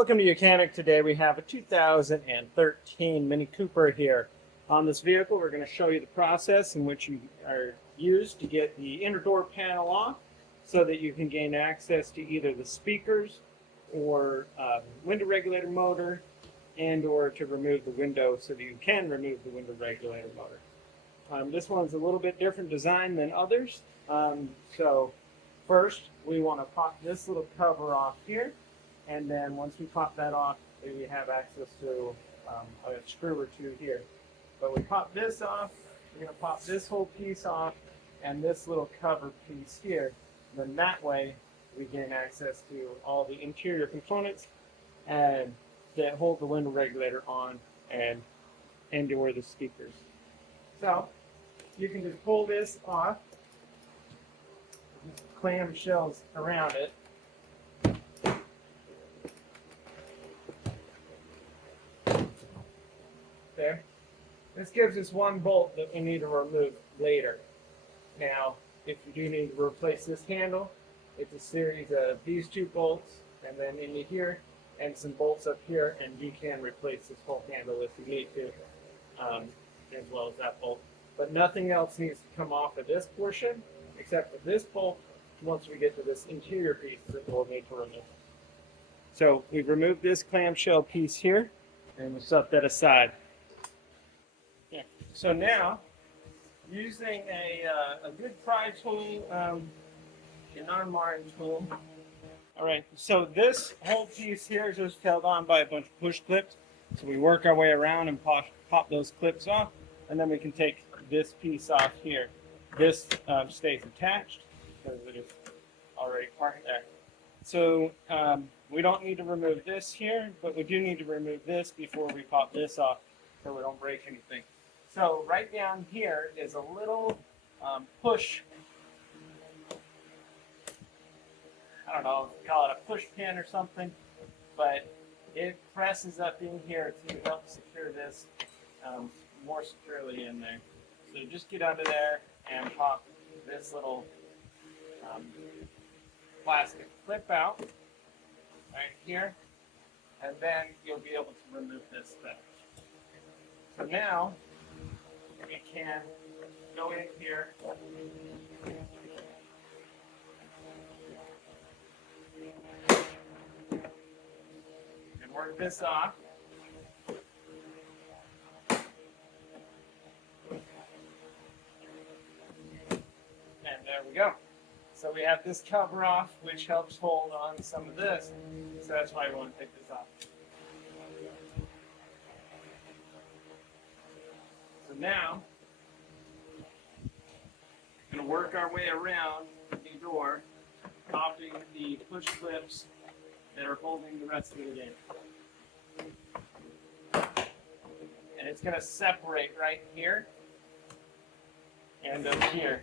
Welcome to Mechanic. Today we have a 2013 Mini Cooper here. On this vehicle, we're going to show you the process in which you are used to get the inner door panel off so that you can gain access to either the speakers or window regulator motor, and or to remove the window so that you can remove the window regulator motor. This one's a little bit different design than others. So first we want to pop this little cover off here. And then once we pop that off, we have access to a screw or two here. But we pop this off, we're going to pop this whole piece off and this little cover piece here. Then that way we gain access to all the interior components and that hold the window regulator on and or the speakers. So you can just pull this off, clamshells around it. There. This gives us one bolt that we need to remove later. Now, if you do need to replace this handle, it's a series of these two bolts, and then into here, and some bolts up here, and you can replace this whole handle if you need to, as well as that bolt. But nothing else needs to come off of this portion, except for this bolt, once we get to this interior piece that we'll need to remove. So we've removed this clamshell piece here, and we'll set that aside. So now, using a good pry tool, an arm tool. All right, so this whole piece here is just held on by a bunch of push clips. So we work our way around and pop those clips off, and then we can take this piece off here. This stays attached because it is already parked there. So we don't need to remove this here, but we do need to remove this before we pop this off so we don't break anything. So right down here is a little push, I don't know, call it a push pin or something, but it presses up in here to help secure this more securely in there. So just get under there and pop this little plastic clip out right here, and then you'll be able to remove this thing. So now, we can go in here and work this off. And there we go. So we have this cover off, which helps hold on some of this. So that's why we want to take this off. So now, we're going to work our way around the door, popping the push clips that are holding the rest of it in. And it's going to separate right here and up here.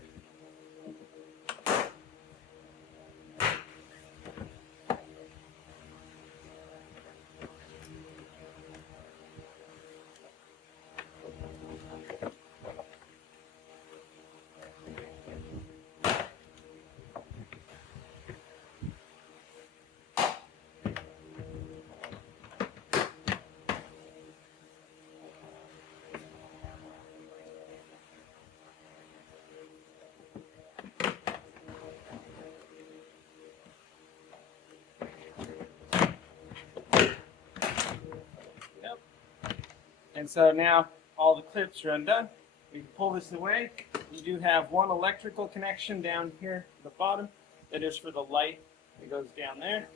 And so now all the clips are undone. We can pull this away. You do have one electrical connection down here at the bottom that is for the light that goes down there.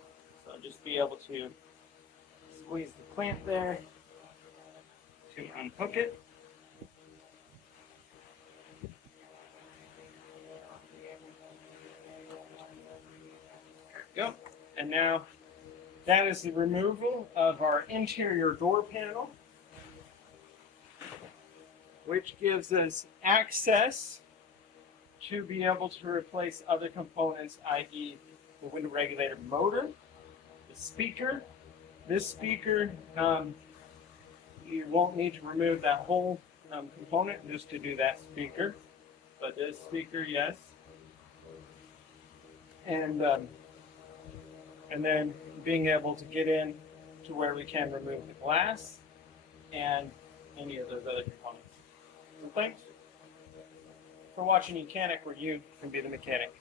So just be able to squeeze the clamp there to unhook it. There we go. And now that is the removal of our interior door panel, which gives us access to be able to replace other components, i.e. the window regulator motor, the speaker. This speaker, you won't need to remove that whole component just to do that speaker, but this speaker, yes. And then being able to get in to where we can remove the glass and any of those other components. So thanks for watching Mechanic, where you can be the mechanic.